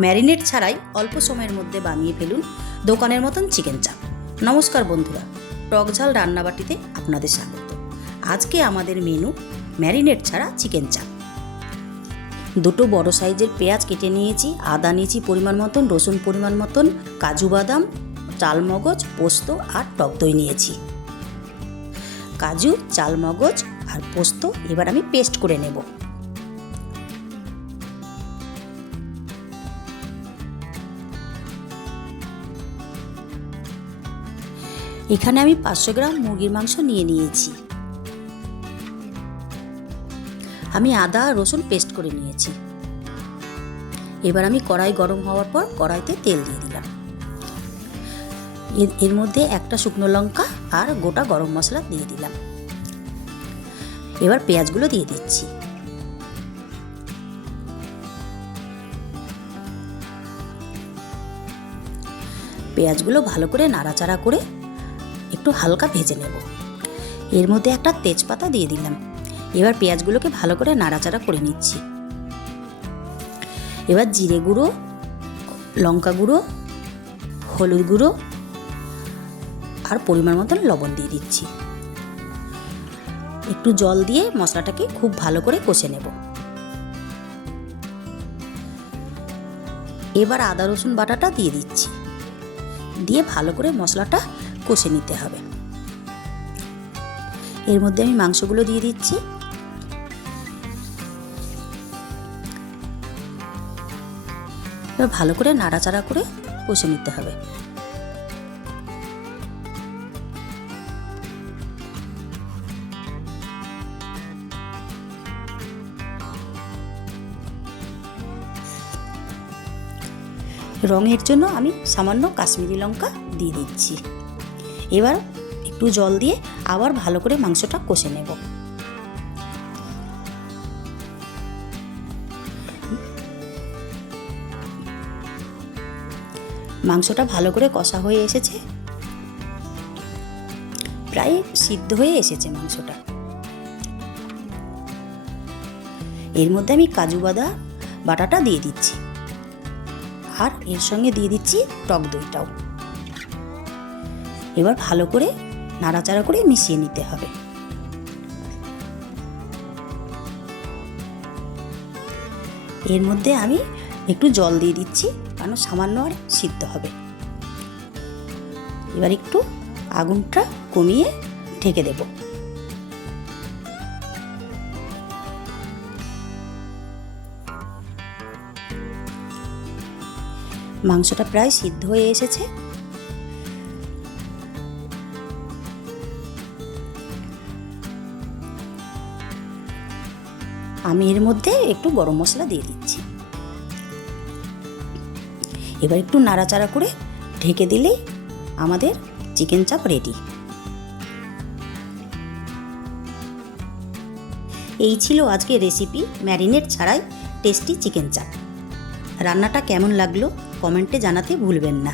Marinate ছাড়াই অল্প সময়ের মধ্যে বানিয়ে ফেলুন দোকানের মতন চিকেন চাপ। নমস্কার বন্ধুরা টকঝাল রান্নাবাটিতে আপনাদের স্বাগত। আজকে আমাদের মেনু ম্যারিনেট ছাড়া চিকেন চাপ। দুটো বড় সাইজের পেঁয়াজ কেটে নিয়েছি, আদা নিয়েছি পরিমাণ মতন, রসুন পরিমাণ মতন, কাজু বাদাম, চালমগজ, পোস্ত আর টক দই নিয়েছি। কাজু, চালমগজ আর পোস্ত এবার আমি পেস্ট করে নেব। এখানে আমি পাঁচশো গ্রাম মুরগির মাংস নিয়ে নিয়েছি। আমি আদা রসুন পেস্ট করে নিয়েছি। এবার আমি কড়াই গরম হওয়ার পর কড়াইতে তেল দিয়ে দিলাম। এর মধ্যে একটা শুকনো লঙ্কা আর গোটা গরম মশলা দিয়ে দিলাম। এবার পেঁয়াজগুলো দিয়ে দিচ্ছি। পেঁয়াজগুলো ভালো করে নাড়াচাড়া করে একটু হালকা ভেজে নেব। এর মধ্যে একটা তেজপাতা দিয়ে দিলাম। এবার পেঁয়াজগুলোকে ভালো করে নাড়াচাড়া করে নিচ্ছি। এবার জিরে গুঁড়ো, লঙ্কা গুঁড়ো, হলুদ গুঁড়ো আর পরিমাণ মতন লবণ দিয়ে দিচ্ছি। একটু জল দিয়ে মশলাটাকে খুব ভালো করে কষে নেব। এবার আদা রসুন বাটাটা দিয়ে দিচ্ছি। দিয়ে ভালো করে মশলাটা কষে নিতে হবে। এর মধ্যে আমি মাংসগুলো দিয়ে দিচ্ছি। এবার ভালো করে নাড়াচাড়া করে কষে নিতে হবে। রঙের জন্য আমি সামান্য কাশ্মীরি লঙ্কা দিয়ে দিচ্ছি। এবার একটু জল দিয়ে আবার ভালো করে মাংসটা কষে নেব। মাংসটা ভালো করে কষা হয়ে এসেছে। প্রায় সিদ্ধ হয়ে এসেছে মাংসটা। এর মধ্যে আমি কাজু বাদা, বাটাটা দিয়ে দিচ্ছি। আর এর সঙ্গে দিয়ে দিচ্ছি টক দইটাও। এবার ভালো করে নাড়াচাড়া করে মিশিয়ে নিতে হবে। এর মধ্যে আমি একটু জল দিয়ে দিচ্ছি, কারণ সামান্য আর সিদ্ধ হবে। এবার একটু আগুনটা কমিয়ে ঢেকে দেব। মাংসটা প্রায় সিদ্ধ হয়ে এসেছে। আমি এর মধ্যে একটু গরম মশলা দিয়ে দিচ্ছি। এবার একটু নাড়াচাড়া করে ঢেকে দিলেই আমাদের চিকেন চাপ রেডি এই ছিল আজকে রেসিপি ম্যারিনেট ছাড়াই টেস্টি চিকেন চাপ রান্নাটা কেমন লাগল কমেন্টে জানাতে ভুলবেন না।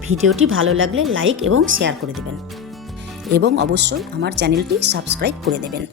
ভিডিওটি ভালো লাগলে লাইক এবং শেয়ার করে দেবেন। এবং অবশ্যই আমার চ্যানেলটি সাবস্ক্রাইব করে দেবেন।